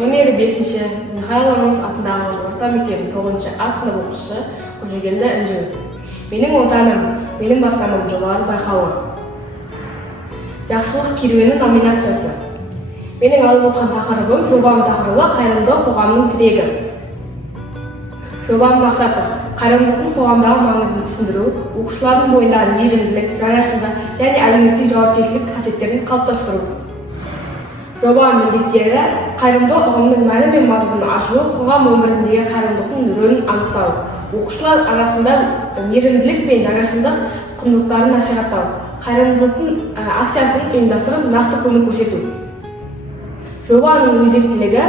Номері 5-ші Михайловыңыз атындағы орта мектебінің 9-шы А сынып оқушысы Қожагелді Інжу. Менің отаным, менің бастамам жобалар байқауы. Жақсылық керуені номинациясы. Менің алып отқан тақырыбым жобам тақырыбы қайырымдылық қоғамның тірегі. Жобаның мақсаты қайырымдылықтың қоғамдағы маңызын түсіндіру, оқушылардың бойындағы мейірімділік, жанашырлық және әлеуметтік жауапкершілік қасиеттерін қалыптастыру. Жобаның міндеттері қайырымдылық ұғымының мәні мен мазмұнын ашу, қоғам өміріндегі қайырымдылықтың рөлін анықтау, оқушылар арасында мейірімділік пен жанашырлық құндылықтарын насихаттау, қайырымдылықтың акциясын ұйымдастырып, нақты көмек көрсету. Жобаның өзектілігі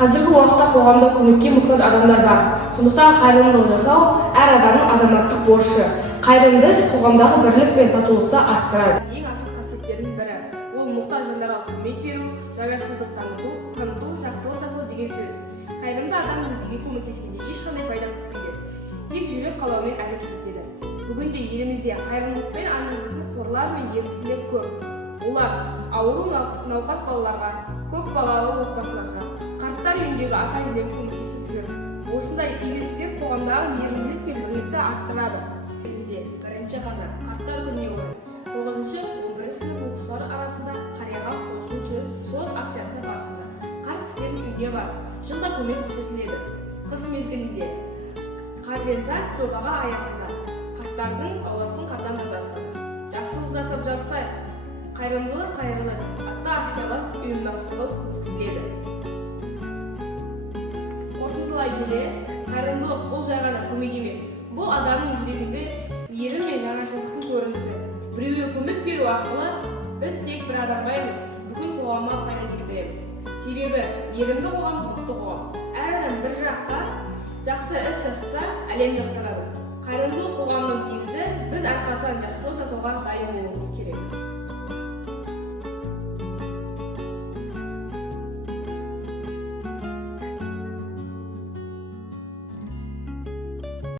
қазіргі уақытта қоғамда көмекке мұқтаж адамдар бар. Сондықтан қайырымдылық жасау әр адамның азаматтық борышы. Қайырымды іс қоғамдағы бірлік пен татулықты арттырады. Ең асыл қасиеттердің бірі ол мұқтаж жандарға көмек беру, жанашырлық таныту, жақсылық жасау деген сөз. Қайырымды адам өзгеге көмектескенде ешқандай пайда күтпейді, тек жүрек қалауымен әрекет етеді. Бүгінде елімізде қайырымдылықпен айналысатын қорлар мен еріктілер көп. Олар ауру науқас балаларға, көп балалы отбасыларға, қарттар үйіндегі ата-әжелерге көмектесіп жүр. Осындай игі істер қоғамдағы мейірімділік пен бірлікті арттырады. Елімізде 1 қазан қарттар күніне орай 9-11 сынып оқушылары арасында қарияға қол сөз акциясы барысында қарт кісілердің үйіне барып жылда көмек көрсетіледі. Қыс мезгілінде компенсат жобаға аясында қарттардың ауласын қардан тазартады. Жақсылық жасап жарысайық, қайырымдылық қайырлыс атты акциялар ұйымдастырылып өткізіледі. Қорытындылай келе, қайырымдылық бұл жай ғана көмек емес, бұл адамның жүрегінде мейірім мен жанашырлықтың көрінісі. Біреуге көмек беру арқылы біз тек бір адамға емес, бүкіл қоғамға пайда келтіреміз. Себебі мейірімді қоғам мықты қоғам. Әр адам бір жаққа жақсы іс жасаса, әлем жақсарады. Қайырымдылық қоғамның негізі, біз әрқашан жақсылық жасауға дайын болуымыз.